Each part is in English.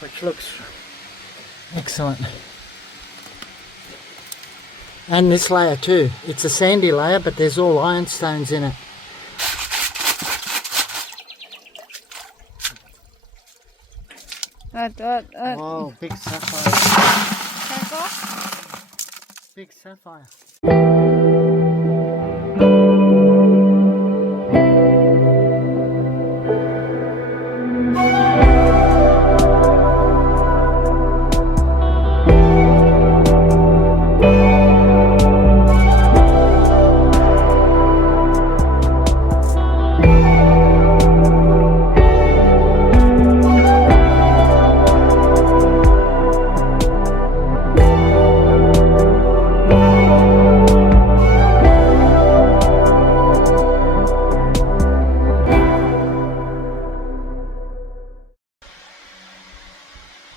which looks excellent. And this layer too. It's a sandy layer, but there's all ironstones in it. Oh, big sapphire. Big sapphire.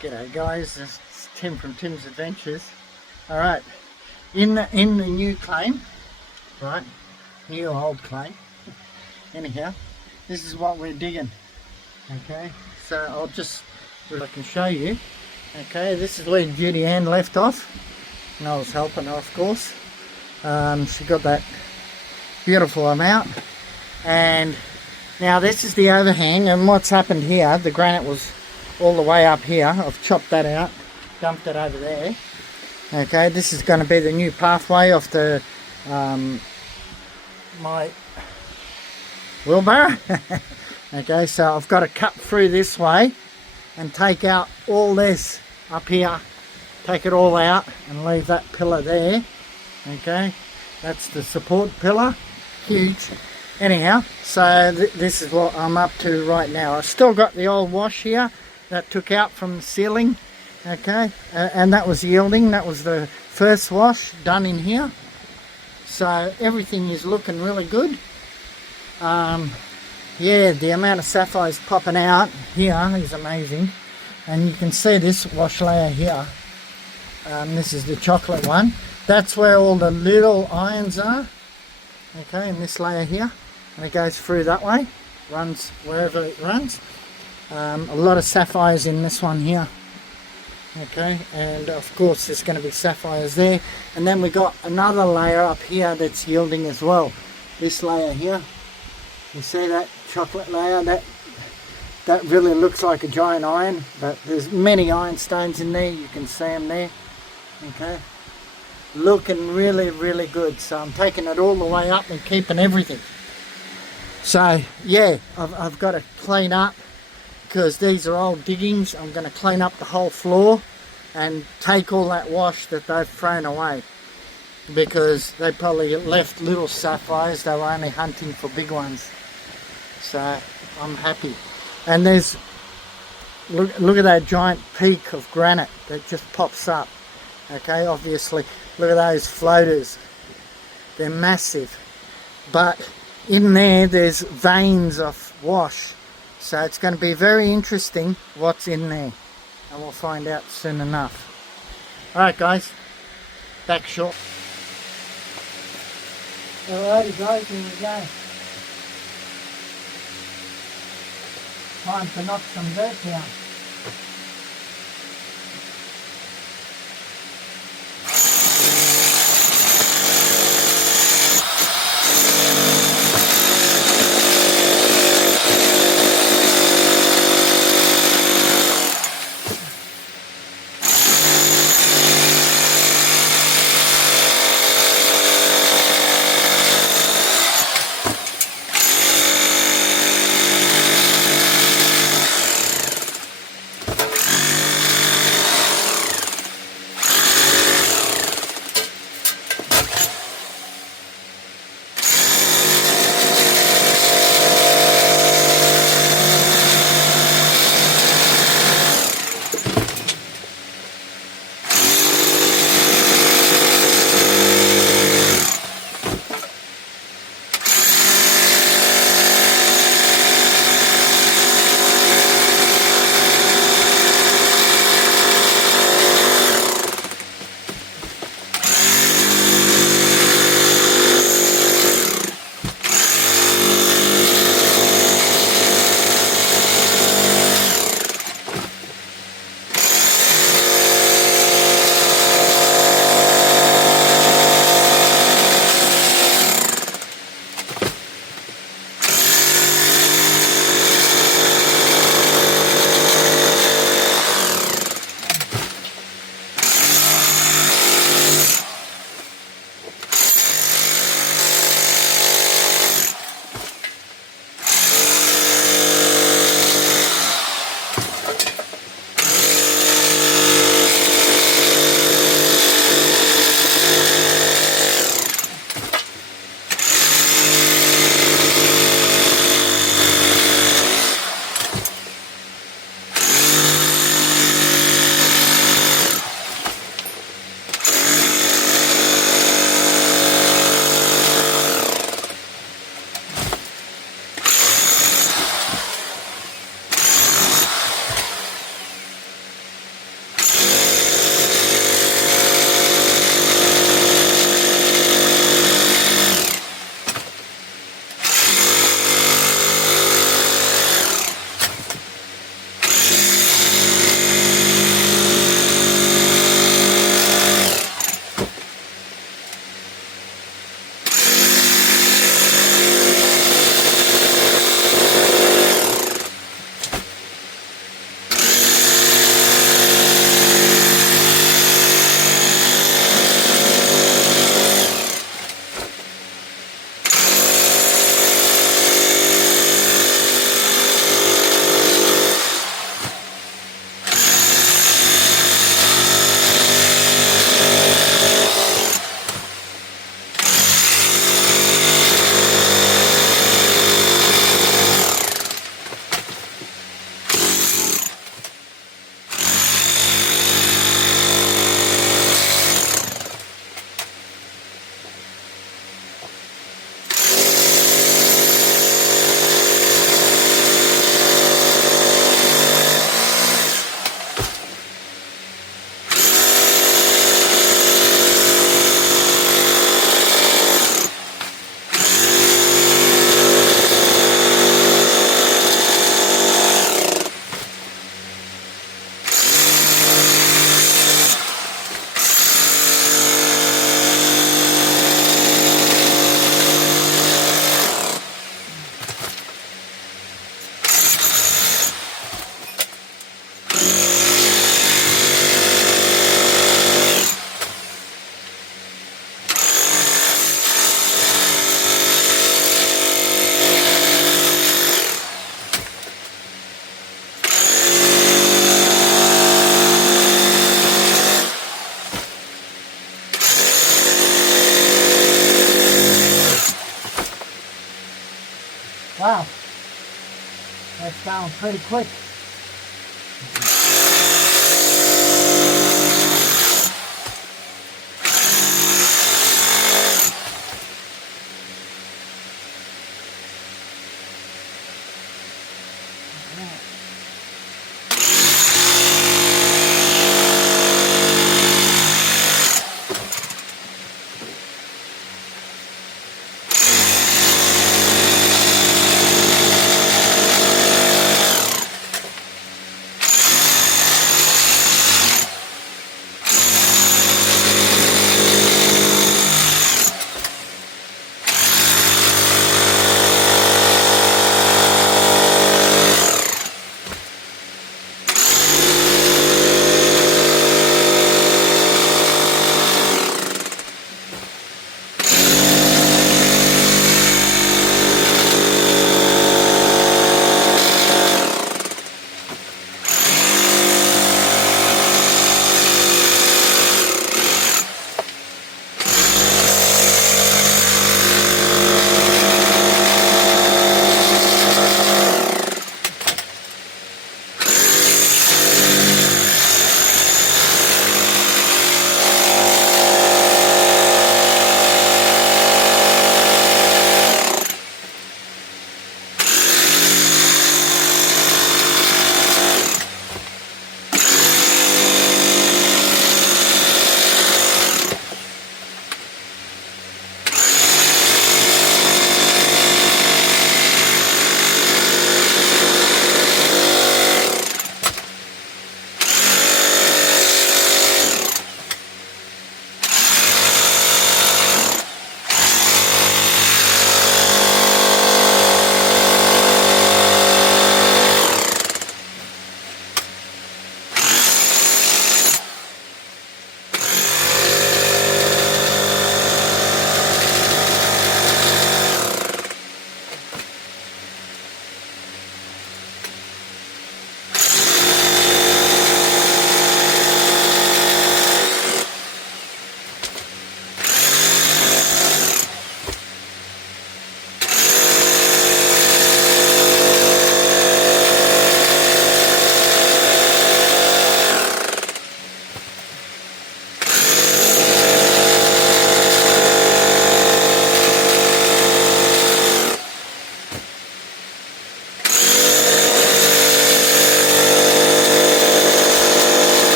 G'day guys, this is Tim from Tim's Adventures. Alright, in the new claim, right, new old claim, anyhow, this is what we're digging, okay, so I'll just, if I can show you, okay, this is where Judy Ann left off, and I was helping her of course. She got that beautiful amount, and now this is the overhang, and what's happened here, the granite was all the way up here. I've chopped that out, dumped it over there. Okay, this is going to be the new pathway of the my wheelbarrow. Okay, so I've got to cut through this way and take out all this up here, take it all out and leave that pillar there. Okay, that's the support pillar, huge. Anyhow, so this is what I'm up to right now. I've still got the old wash here that took out from the ceiling, okay, and that was yielding. That was the first wash done in here, so everything is looking really good. Yeah, the amount of sapphires popping out here is amazing, and you can see this wash layer here. This is the chocolate one. That's where all the little irons are, okay, in this layer here, and it goes through that way, runs wherever it runs. A lot of sapphires in this one here, okay, and of course there's going to be sapphires there, and then we got another layer up here that's yielding as well. This layer here, you see that chocolate layer, that really looks like a giant iron, but there's many ironstones in there. You can see them there, okay, looking really good. So I'm taking it all the way up and keeping everything. So yeah, I've got to clean up, because these are old diggings. I'm going to clean up the whole floor and take all that wash that they've thrown away, because they probably left little sapphires. They were only hunting for big ones. So I'm happy. And there's, look at that giant peak of granite that just pops up, okay, obviously. Look at those floaters, they're massive, but in there's veins of wash. So it's going to be very interesting what's in there, and we'll find out soon enough. Alright guys, back short. Alrighty guys, here we go. Time to knock some dirt down. going pretty quick.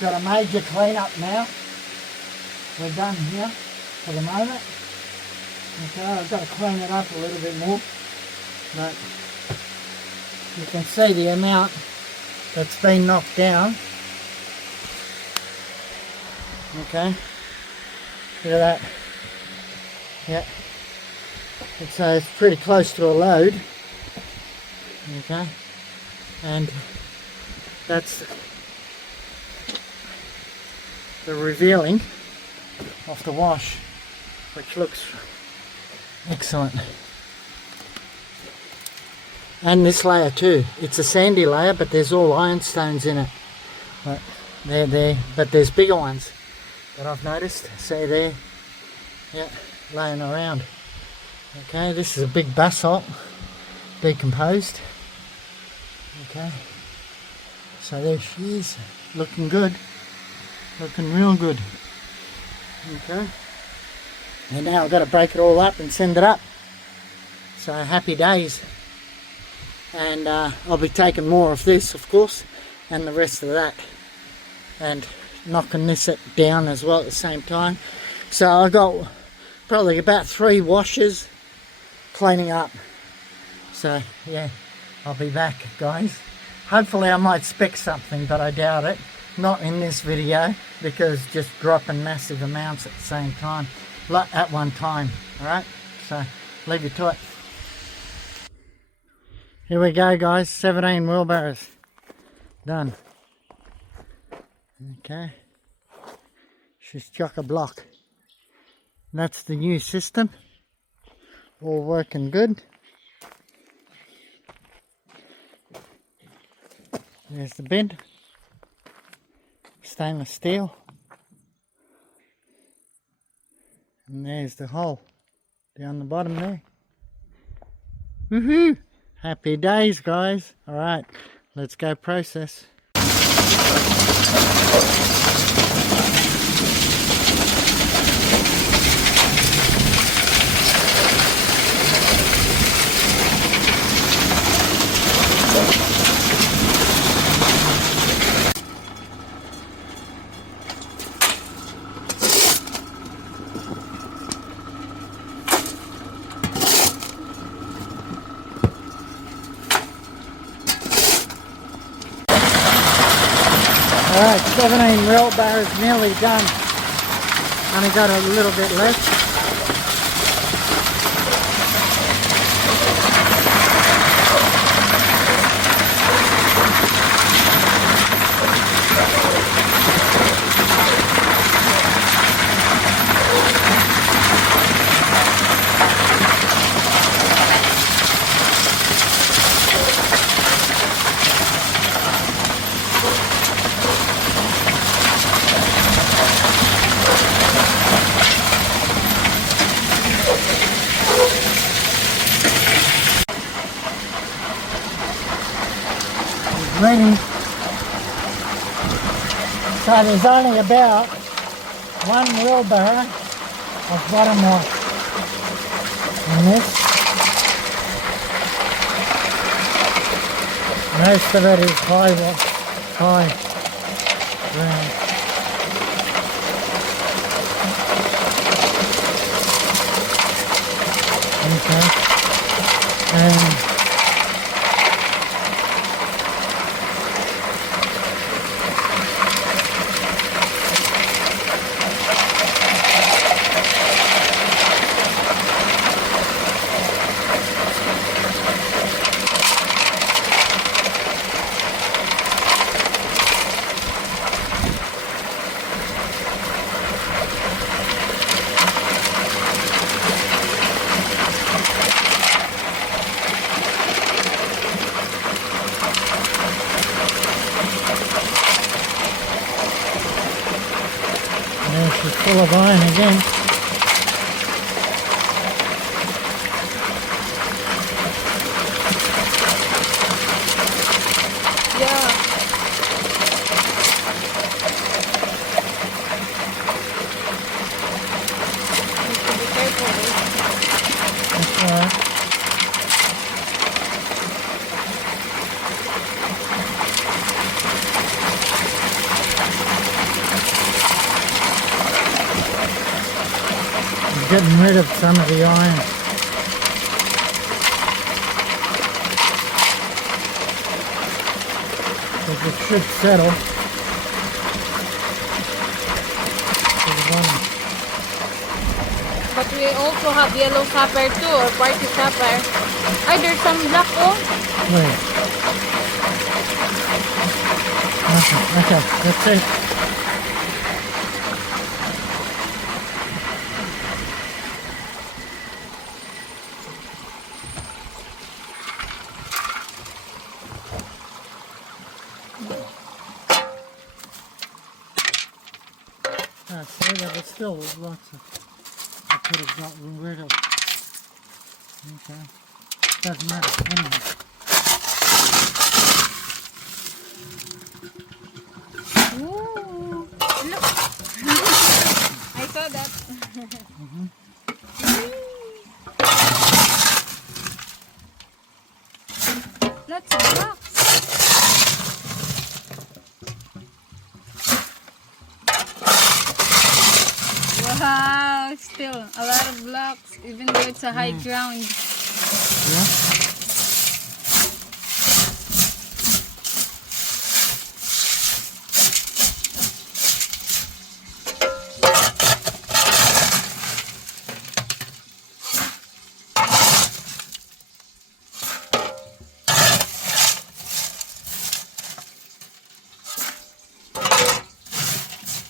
Got a major clean up now. We're done here for the moment. Okay, I've got to clean it up a little bit more, but you can see the amount that's been knocked down. Okay, look at that. Yeah, it's pretty close to a load. Okay, and that's the revealing of the wash, which looks excellent. And this layer too, it's a sandy layer, but there's all ironstones in it. But they're there, but there's bigger ones that I've noticed. See there, yeah, laying around. Okay, this is a big basalt, decomposed. Okay, so there she is, looking good, looking real good. Okay, and now I've got to break it all up and send it up. So happy days. And I'll be taking more of this, of course, and the rest of that, and knocking this down as well at the same time. So I got probably about 3 washes cleaning up. So yeah, I'll be back, guys. Hopefully I might spec something, but I doubt it. Not in this video, because just dropping massive amounts at the same time, at one time. Alright, so leave you to it. Here we go, guys, 17 wheelbarrows done. Okay, she's chock-a-block. That's the new system, all working good. There's the bin, stainless steel, and there's the hole down the bottom there. Woohoo! Happy days, guys. Alright, let's go process. Alright, 17 wheelbarrows nearly done. Only got a little bit left. Ready. So there's only about 1 wheelbarrow of bottom wash in this. Most of it is high ground. Okay. And she's full of iron again. Yeah. You should be careful. That's right. Getting rid of some of the iron. Because it should settle to the bottom. But we also have yellow sapphire too, or party sapphire. Ay, there's some black oh. Wait. Okay, that's it. See, there was still lots of I could have gotten rid of. Okay. Doesn't matter. Anyway. Ooh, look. I saw that. Lots of rocks. still a lot of blocks, even though it's a high ground. Yeah.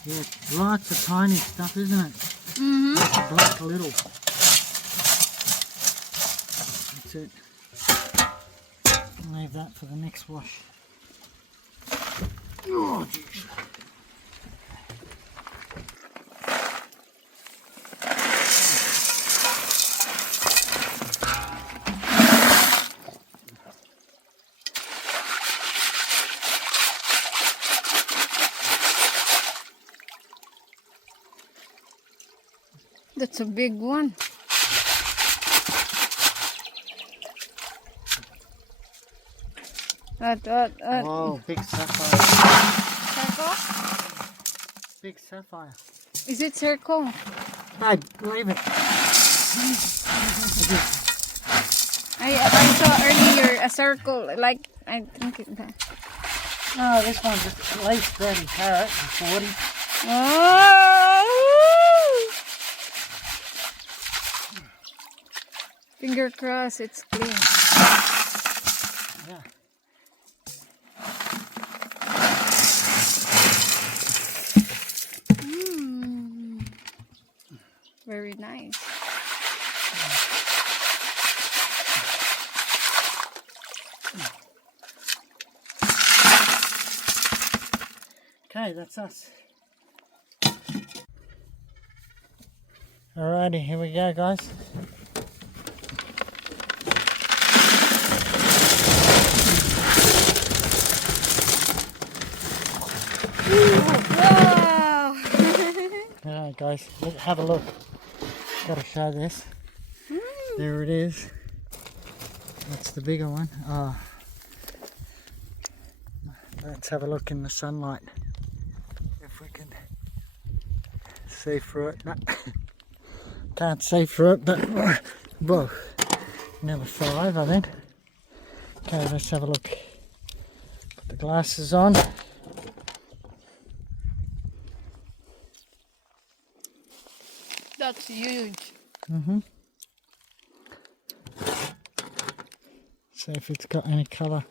Yeah, lots of tiny stuff, isn't it? Mm-hmm. Black little. That's it. I'll leave that for the next wash. Oh, jeez. That's a big one. What? Oh, big sapphire. Circle? Big sapphire. Is it circle? Babe, leave it. I saw earlier a circle, like, I think it... No, this one's at least 30 carats and 40. Oh! Finger crossed, it's clean. Yeah. Very nice. Okay, that's us. Alrighty, here we go, guys. Wow! Alright, guys, have a look. Gotta show this. There it is. That's the bigger one. Oh. Let's have a look in the sunlight. If we can see through it. No. Can't see through it, but whoa. Number 5, I think. Okay, let's have a look. Put the glasses on. That's huge. See if it's got any colour.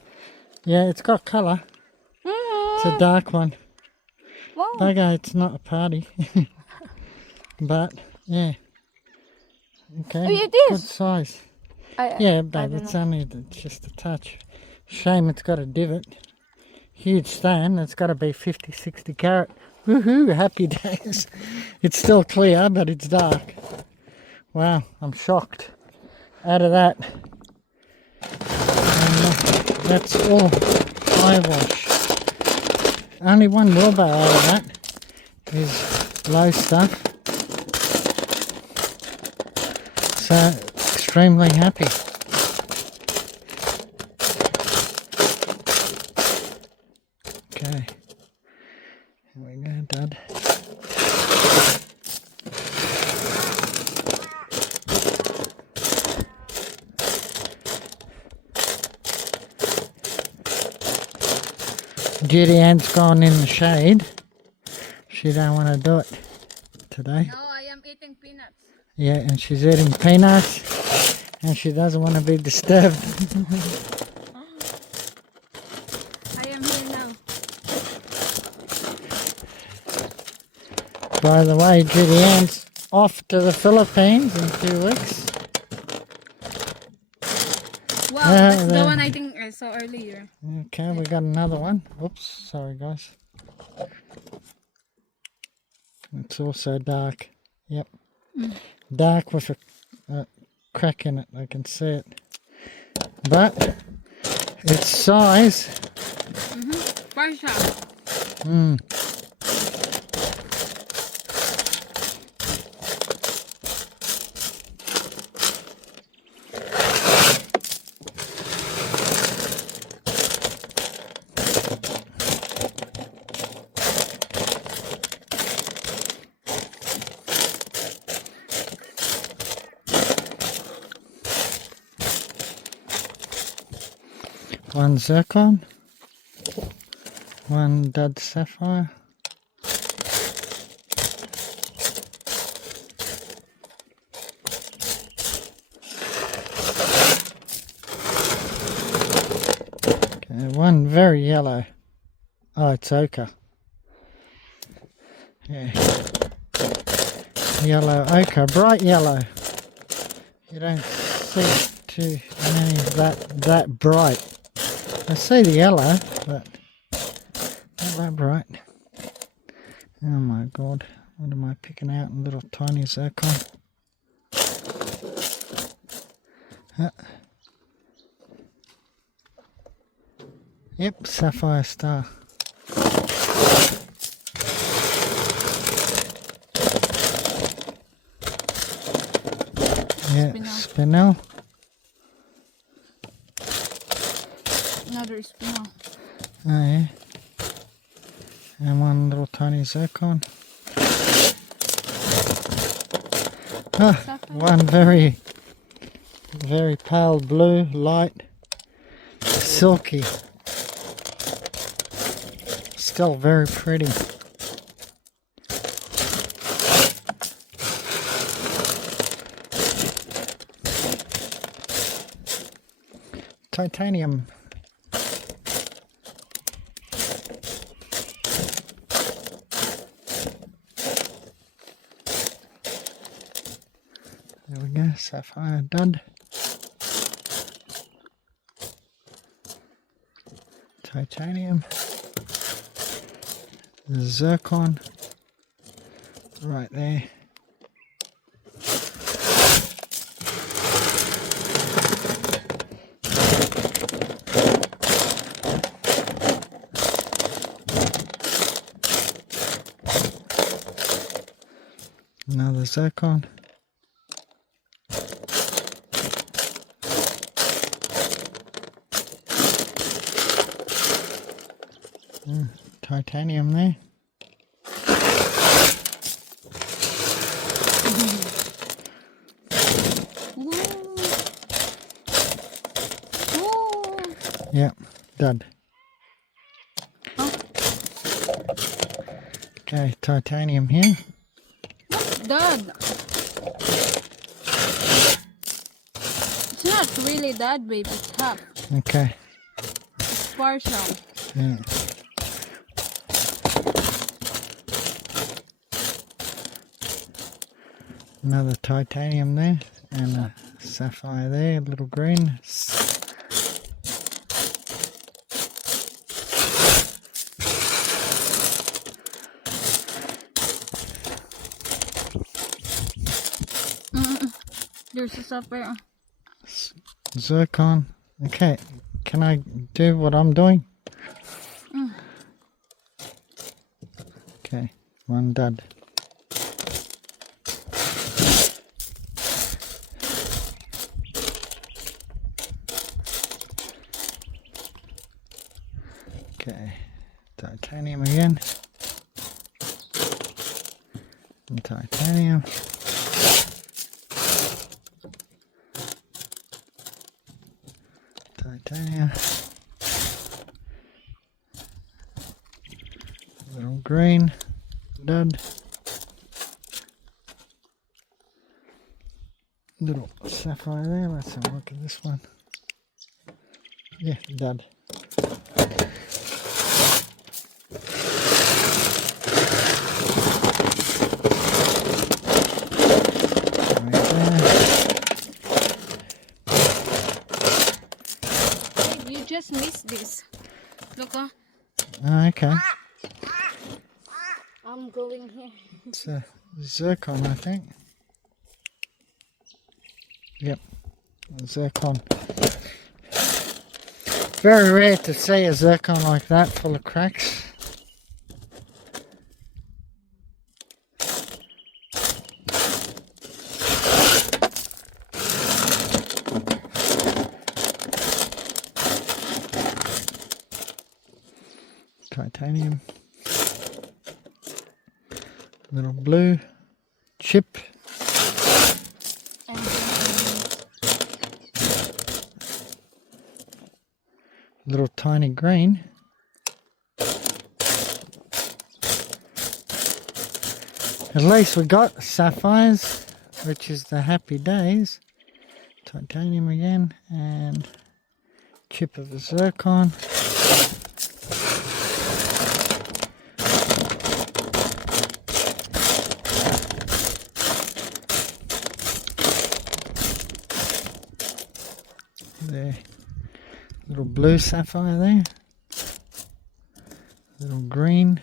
Yeah, it's got colour. It's a dark one. Wow. Bugger, it's not a party. But, yeah. Okay, Oh, it good is. size. Yeah, babe, it's just a touch. Shame it's got a divot. Huge stone, it's got to be 50, 60 carat. Woohoo, happy days. It's still clear, but it's dark. Wow, I'm shocked. Out of that. And that's all eye wash. Only one wheelbarrow out of that is low stuff. So, extremely happy. Okay. Here we go, Dad. Judy Ann's gone in the shade. She don't want to do it today. No, I am eating peanuts. Yeah, and she's eating peanuts and she doesn't want to be disturbed. I am here now. By the way, Judy Ann's off to the Philippines in 2 weeks. Wow, that's the one I think I saw earlier. Okay, we got another one. Oops, sorry guys. It's also dark. Yep. Dark with a crack in it. I can see it. But its size. Partial. one zircon, one dud sapphire, okay, one very yellow. Oh, it's ochre. Yeah, yellow ochre, bright yellow. You don't see too many that bright. I see the yellow, but not that bright. Oh my god, what am I picking out in little tiny zircon? Yep, sapphire star. Yeah, spinel. Another spinel. Oh yeah. And one little tiny zircon. Ah, one very pale blue, light, silky. Still very pretty. Titanium. There we go, sapphire dud. Titanium. Zircon. Right there. Another zircon. Titanium there. Yep, dud. Oh. Okay, titanium here. Dud. It's not really dud, baby. It's half. Okay. It's partial. Yeah. Another titanium there, and a sapphire there, a little green. There's a sapphire. Zircon. Okay, can I do what I'm doing? Okay, one dud. Okay, titanium again. And titanium. Titanium. Little green. Dud. Little sapphire there. Let's have a look at this one. Yeah, dud. You just missed this. Look, Oh, okay. I'm going here. It's a zircon, I think. Yep, zircon. Very rare to see a zircon like that full of cracks. Titanium. Little blue chip. little tiny green. At least we got sapphires, which is the happy days. Titanium again, and chip of a zircon. There, little blue sapphire there, little green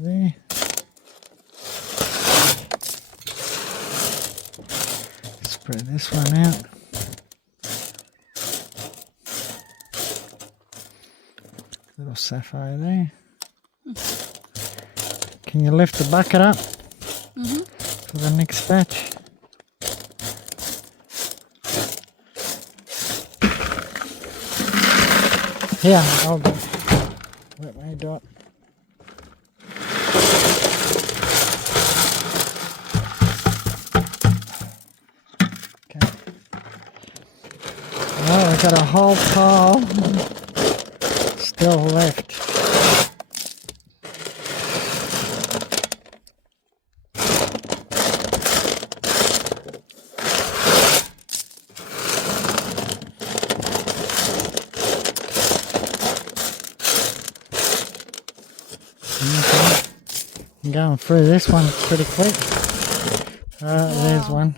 there. Spread this one out. Little sapphire there. Can you lift the bucket up for the next batch? Here, I'll go. Let me do it. Okay. Oh, I got a whole pile still left. I'm going through this one pretty quick. There's one.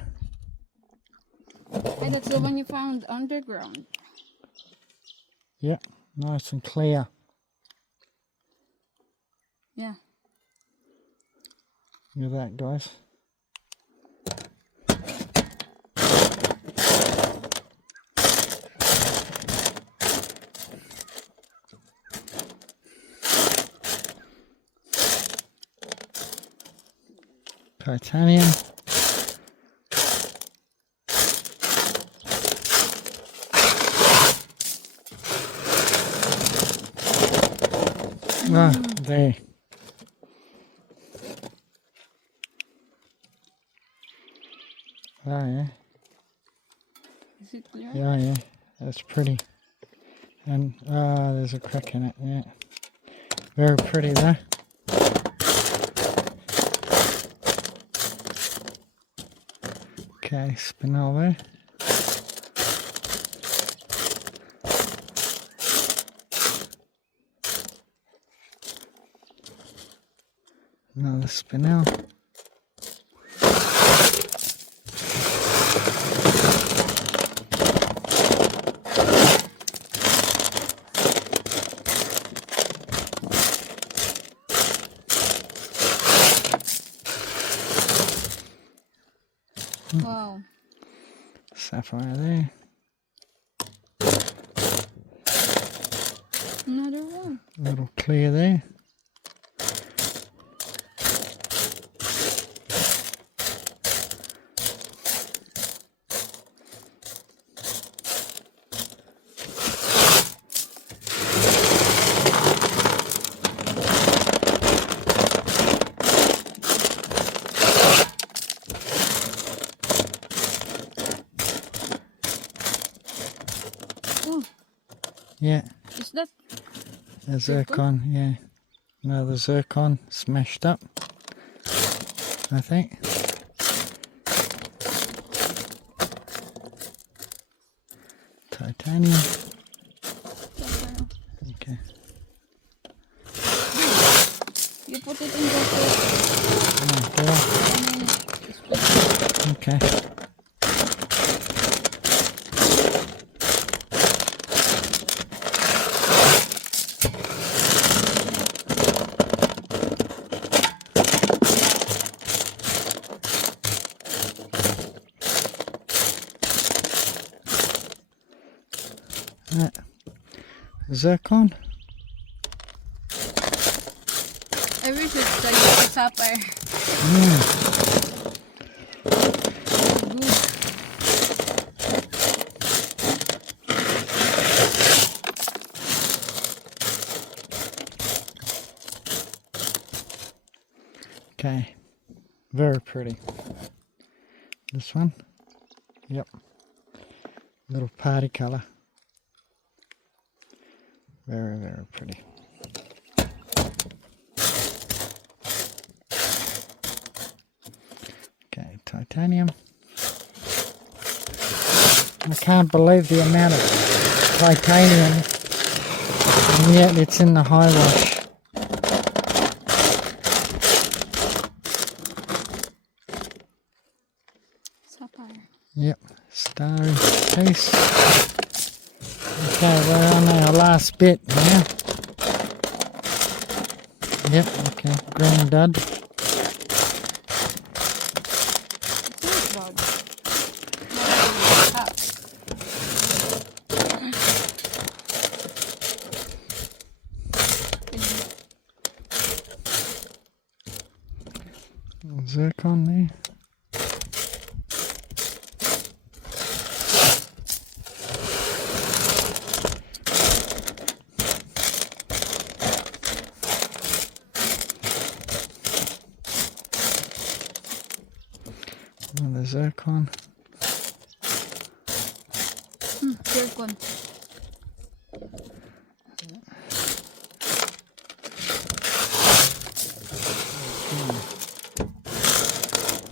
And that's the one you found underground. Yep, nice and clear. Yeah. Look at that, guys. Titanium. Ah, there. Oh, yeah. Is it clear? Yeah, yeah. That's pretty. And, there's a crack in it, yeah. Very pretty there. Okay, spin over. Another spinel. Wow. Sapphire there. Another one. A little clear there. Oh, Yeah, is that? a zircon, yeah. Another zircon smashed up, I think. Titanium. Okay. You put it in the Okay. Zircon. I wish it's like a sapphire. Okay, very pretty. This one, yep, little party color. Very, very pretty. Okay, titanium. I can't believe the amount of titanium, and yet it's in the high wash. Sapphire. Yep, starry piece. Okay, we're on our last bit now. Yep, okay, green dud. Zircon there. Another zircon. Zircon.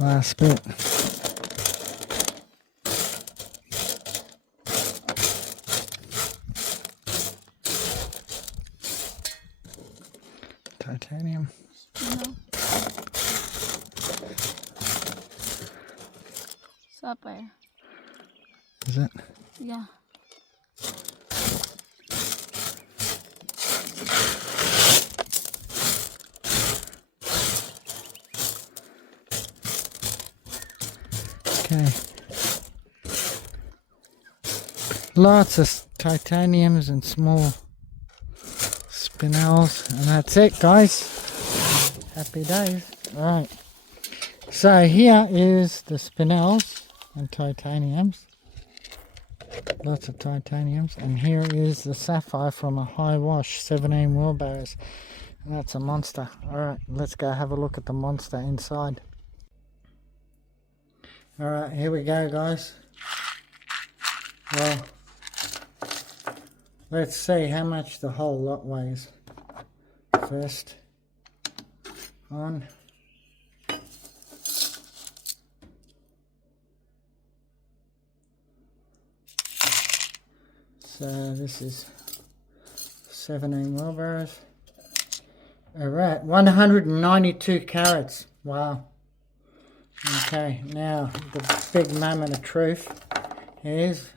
Last bit. Titanium. No. Sapphire. Is it? Yeah. Okay. Lots of titaniums and small spinels, and that's it, guys. Happy days. Alright. So here is the spinels and titaniums. Lots of titaniums. And here is the sapphire from a high wash, 17 wheelbarrows. And that's a monster. Alright, let's go have a look at the monster inside. Alright, here we go, guys. Well, let's see how much the whole lot weighs. First on. So this is 17 wheelbarrows. Alright, 192 carats. Wow. Okay, now the big moment of truth is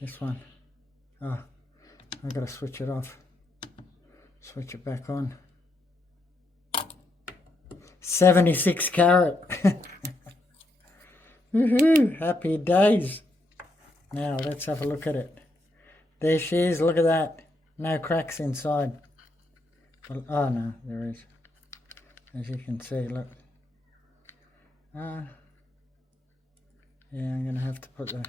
this one. Oh, I've got to switch it off. Switch it back on. 76 carat. Woohoo! Happy days. Now let's have a look at it. There she is. Look at that. No cracks inside. Well, oh no, there is. As you can see, look. Yeah, I'm going to have to put the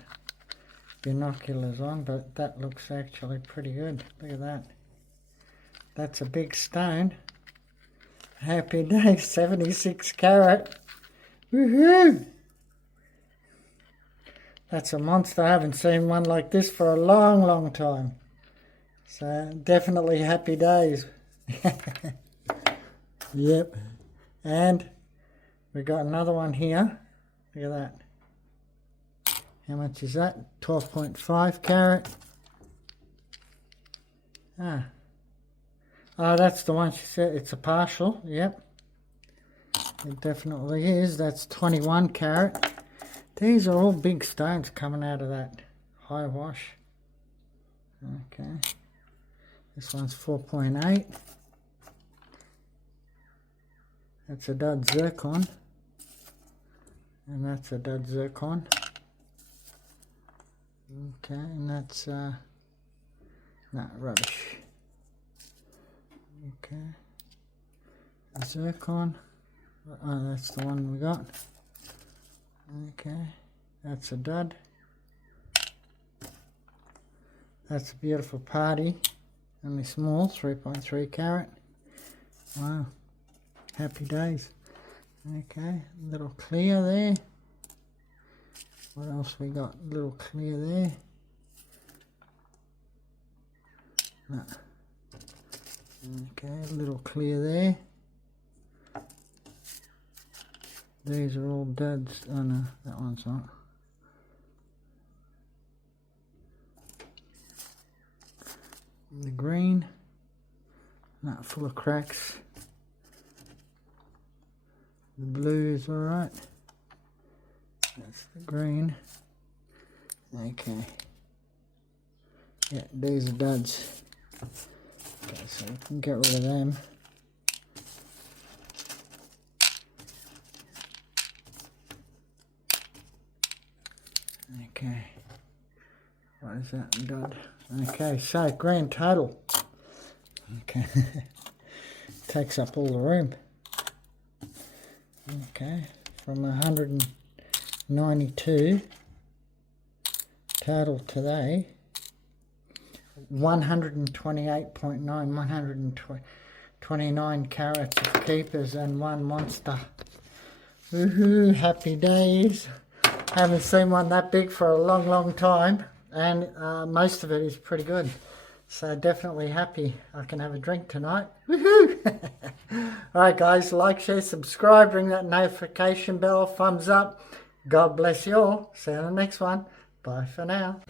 binoculars on, but that looks actually pretty good. Look at that. That's a big stone. Happy days, 76 carat. Woohoo! That's a monster. I haven't seen one like this for a long, long time. So definitely happy days. Yep. And we got another one here. Look at that. How much is that? 12.5 carat. Ah. Oh, that's the one she said. It's a partial. Yep. It definitely is. That's 21 carat. These are all big stones coming out of that high wash. Okay. This one's 4.8. That's a dud zircon. And that's a dud zircon. Okay, and that's rubbish. Okay. A zircon. Oh, that's the one we got. Okay, that's a dud. That's a beautiful party. Only small, 3.3 carat. Wow. Happy days. Okay, little clear there. What else we got? Little clear there. Okay, a little clear there. These are all duds. Oh no, that one's not. The green, not full of cracks. The blue is alright. That's the green. Okay. Yeah, these are duds. Okay, so we can get rid of them. Okay. What is that? Dud. Okay, so grand total. Okay. Takes up all the room. Okay, from 192 total today, 128.9, 129 carats of keepers and one monster. Woohoo, happy days. Haven't seen one that big for a long time, and most of it is pretty good. So definitely happy I can have a drink tonight. Woohoo! Alright guys, like, share, subscribe, ring that notification bell, thumbs up. God bless you all. See you on the next one. Bye for now.